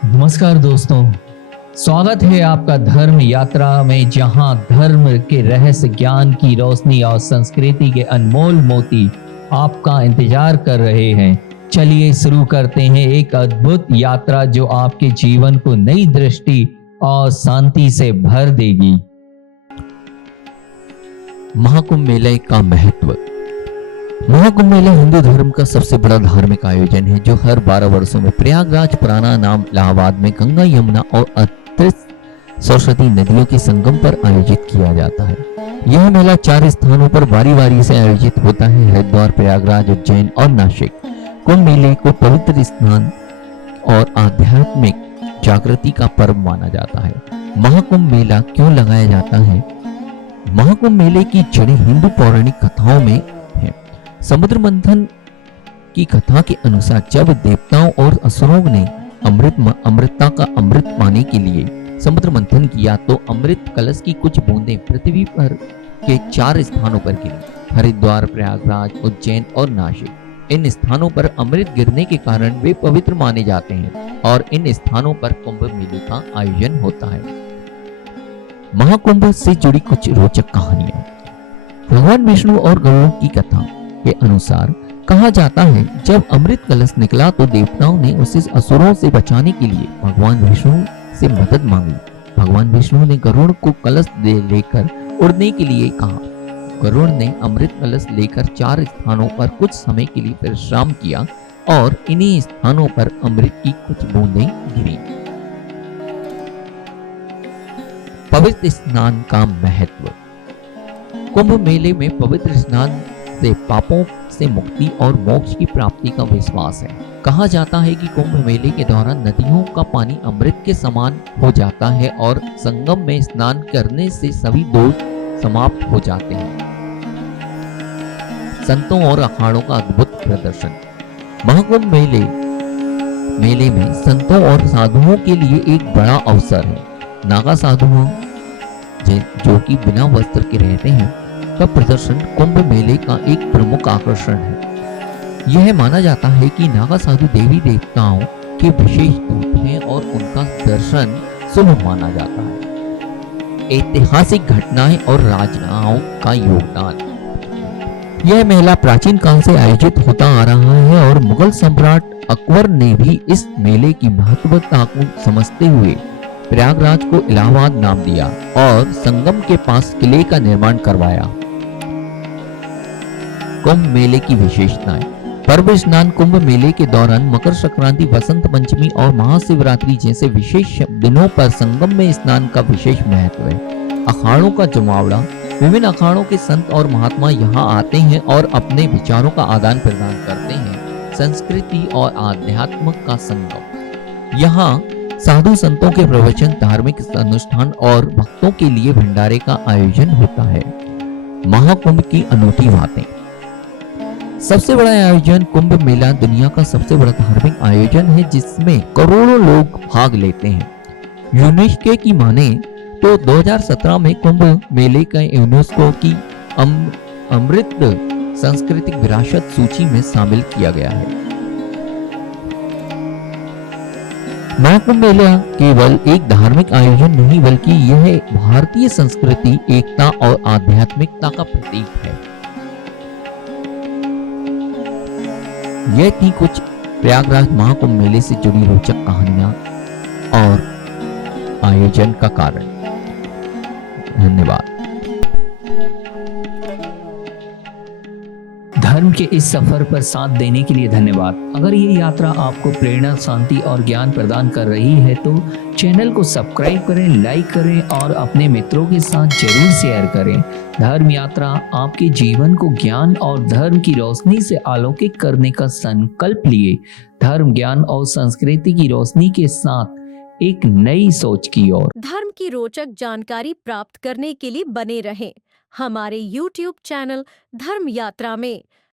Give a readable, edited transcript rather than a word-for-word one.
नमस्कार दोस्तों, स्वागत है आपका धर्म यात्रा में, जहां धर्म के रहस्य, ज्ञान की रोशनी और संस्कृति के अनमोल मोती आपका इंतजार कर रहे हैं। चलिए शुरू करते हैं एक अद्भुत यात्रा जो आपके जीवन को नई दृष्टि और शांति से भर देगी। महाकुंभ मेले का महत्व। महाकुंभ मेला हिंदू धर्म का सबसे बड़ा धार्मिक आयोजन है जो हर 12 वर्षों में प्रयागराज, प्राणानाम, इलाहाबाद में गंगा, यमुना और अत्रित सरस्वती नदियों के संगम पर आयोजित किया जाता है। यह मेला 4 स्थानों पर बारी बारी से आयोजित होता है: हरिद्वार, प्रयागराज, उज्जैन और नासिक। कुंभ मेले को पवित्र स्नान और आध्यात्मिक जागृति का पर्व माना जाता है। महाकुंभ मेला क्यों लगाया जाता है? महाकुंभ मेले की जड़ें हिंदू पौराणिक कथाओं में है। समुद्र मंथन की कथा के अनुसार जब देवताओं और असुरों ने अमृतता का अमृत पाने के लिए समुद्र मंथन किया तो अमृत कलश की कुछ बूंदें पृथ्वी पर के 4 स्थानों पर गिरी: हरिद्वार, प्रयागराज, उज्जैन और नासिक। इन स्थानों पर अमृत गिरने के कारण वे पवित्र माने जाते हैं और इन स्थानों पर कुंभ मेले का आयोजन होता है। महाकुंभ से जुड़ी कुछ रोचक कहानियां। भगवान विष्णु और गरुड़ की कथा के अनुसार कहा जाता है, जब अमृत कलश निकला तो देवताओं ने उसे असुरों से बचाने के लिए भगवान विष्णु से मदद मांगी। भगवान विष्णु ने गरुड़ को कलश लेकर उड़ने के लिए कहा। गरुड़ ने अमृत कलश लेकर 4 स्थानों पर कुछ समय के लिए विश्राम किया और इन्हीं स्थानों पर अमृत की कुछ बूंदें गिरी। पवित्र स्नान का महत्व। कुंभ मेले में पवित्र स्नान से पापों से मुक्ति और मोक्ष की प्राप्ति का विश्वास है। कहा जाता है कि कुंभ मेले के दौरान नदियों का पानी अमृत के समान हो जाता है और संगम में स्नान करने से सभी दोष समाप्त हो जाते हैं। संतों और अखाड़ों का अद्भुत प्रदर्शन। महाकुंभ मेले में संतों और साधुओं के लिए एक बड़ा अवसर है। नागा साधुओं जो कि बिना वस्त्र के रहते हैं का प्रदर्शन कुंभ मेले का एक प्रमुख आकर्षण है। यह माना जाता है कि नागा साधु देवी देवताओं के विशेष दूत हैं और उनका दर्शन शुभ माना जाता है। ऐतिहासिक घटनाएं और राजाओं का योगदान। यह मेला प्राचीन काल से आयोजित होता आ रहा है और मुगल सम्राट अकबर ने भी इस मेले की महत्वता को समझते हुए प्रयागराज को इलाहाबाद नाम दिया और संगम के पास किले का निर्माण करवाया। कुंभ मेले की विशेषताएं। पर्व स्नान। कुंभ मेले के दौरान मकर संक्रांति, वसंत पंचमी और महाशिवरात्रि जैसे विशेष दिनों पर संगम में स्नान का विशेष महत्व है। अखाड़ों का जमावड़ा। विभिन्न अखाड़ों के संत और महात्मा यहाँ आते हैं और अपने विचारों का आदान प्रदान करते हैं। संस्कृति और आध्यात्म का संगम। यहाँ साधु संतों के प्रवचन, धार्मिक अनुष्ठान और भक्तों के लिए भंडारे का आयोजन होता है। महाकुंभ की अनूठी बातें। सबसे बड़ा आयोजन। कुंभ मेला दुनिया का सबसे बड़ा धार्मिक आयोजन है जिसमें करोड़ों लोग भाग लेते हैं। यूनेस्को की माने तो 2017 में कुंभ मेले का यूनेस्को की अमृत सांस्कृतिक विरासत सूची में शामिल किया गया है। महाकुंभ मेला केवल एक धार्मिक आयोजन नहीं बल्कि यह भारतीय संस्कृति, एकता और आध्यात्मिकता का प्रतीक है। यह थी कुछ प्रयागराज महाकुंभ मेले से जुड़ी रोचक कहानियां और आयोजन का कारण। धन्यवाद। धर्म के इस सफर पर साथ देने के लिए धन्यवाद। अगर ये यात्रा आपको प्रेरणा, शांति और ज्ञान प्रदान कर रही है तो चैनल को सब्सक्राइब करें, लाइक करें और अपने मित्रों के साथ जरूर शेयर करें। धर्म यात्रा आपके जीवन को ज्ञान और धर्म की रोशनी से आलोकित करने का संकल्प लिए धर्म, ज्ञान और संस्कृति की रोशनी के साथ एक नई सोच की ओर। धर्म की रोचक जानकारी प्राप्त करने के लिए बने रहें हमारे YouTube चैनल धर्म यात्रा में।